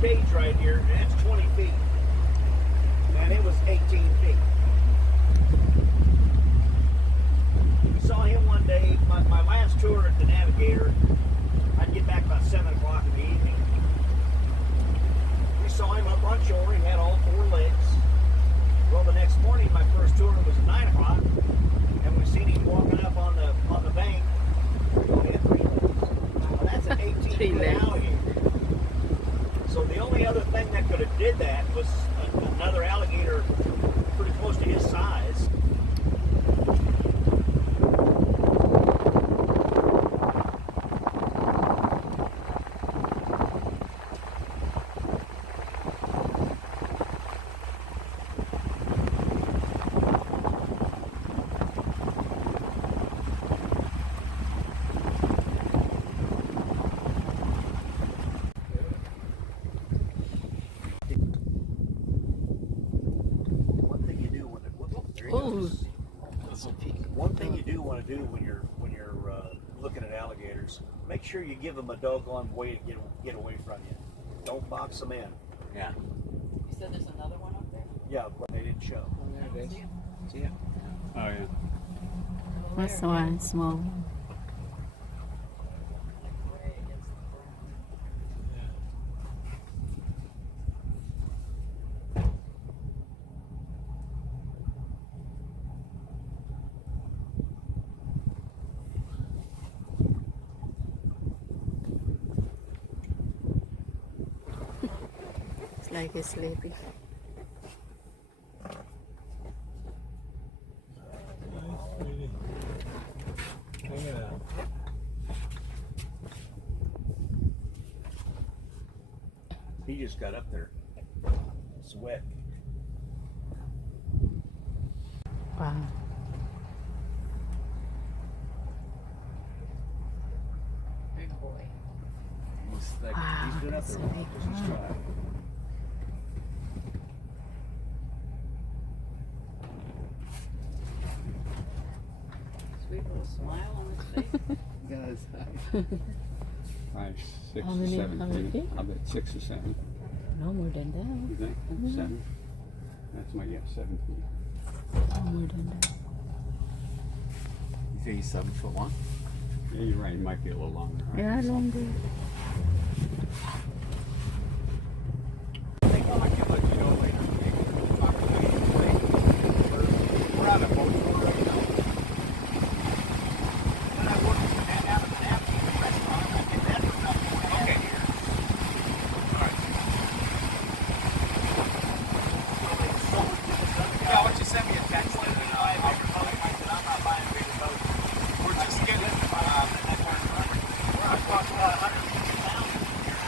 cage right here, and that's 20 feet. And it was 18 feet. We saw him one day, my last tour at the Navigator, I'd get back about 7 o'clock in the evening. We saw him up on shore, he had all 4 legs. Well, the next morning, my first tour was at 9 o'clock, and we seen him walking up on the bank. He had 3 legs. Well, that's an 18 foot alligator. So the only other thing that could have did that was another alligator pretty close to his size. One thing you do want to do when you're looking at alligators, make sure you give them a doggone way to get away from you. Don't box them in. Yeah. You said there's another one up there? Yeah, but they didn't show. Oh, there it is. See it? Oh, yeah. That's one small. It's like he's sleeping. He just got up there. It's wet. Wow. Big boy. He's been up there long because he's tried. Sweet little smile on his face. He does. 5, 6, How or many- 7 how many feet. feet? I'll bet 6 or 7. No more than that. You think? 7? That's my guess, 7 feet. No more than that. You think he's 7'1"? Yeah, you're right. It might be a little longer. Right? Yeah, longer. I think I can let you know later. Talk to you later. We're on a boat tour right now. When I worked at the Navigator restaurant, I did that for about 4.5 Okay. years. All right. So they sold it to this other guy. Yeah, why don't you send me a text later? And I said, I'm not buying a bigger boat. we're just getting. I cost about 150 pounds here.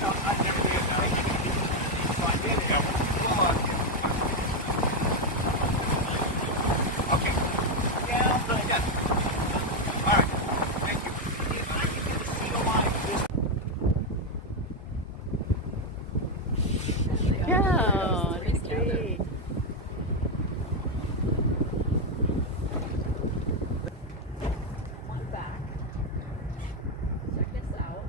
So I'd never be able to make anything. So I did it. Okay. Yeah, but All right. Thank you. if I could get a seal line this Yeah, that's great. One back. Check this out.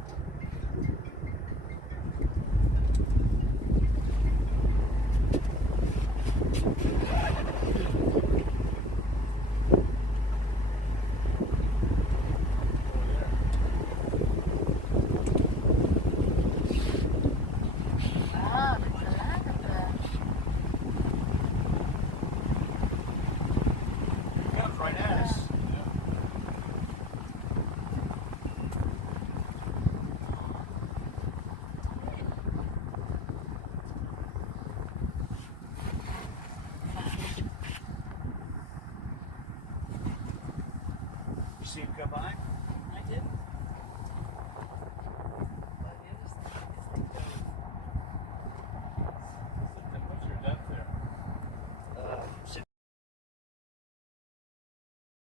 Wow, there's a lot of them. comes right at us. You see him come by?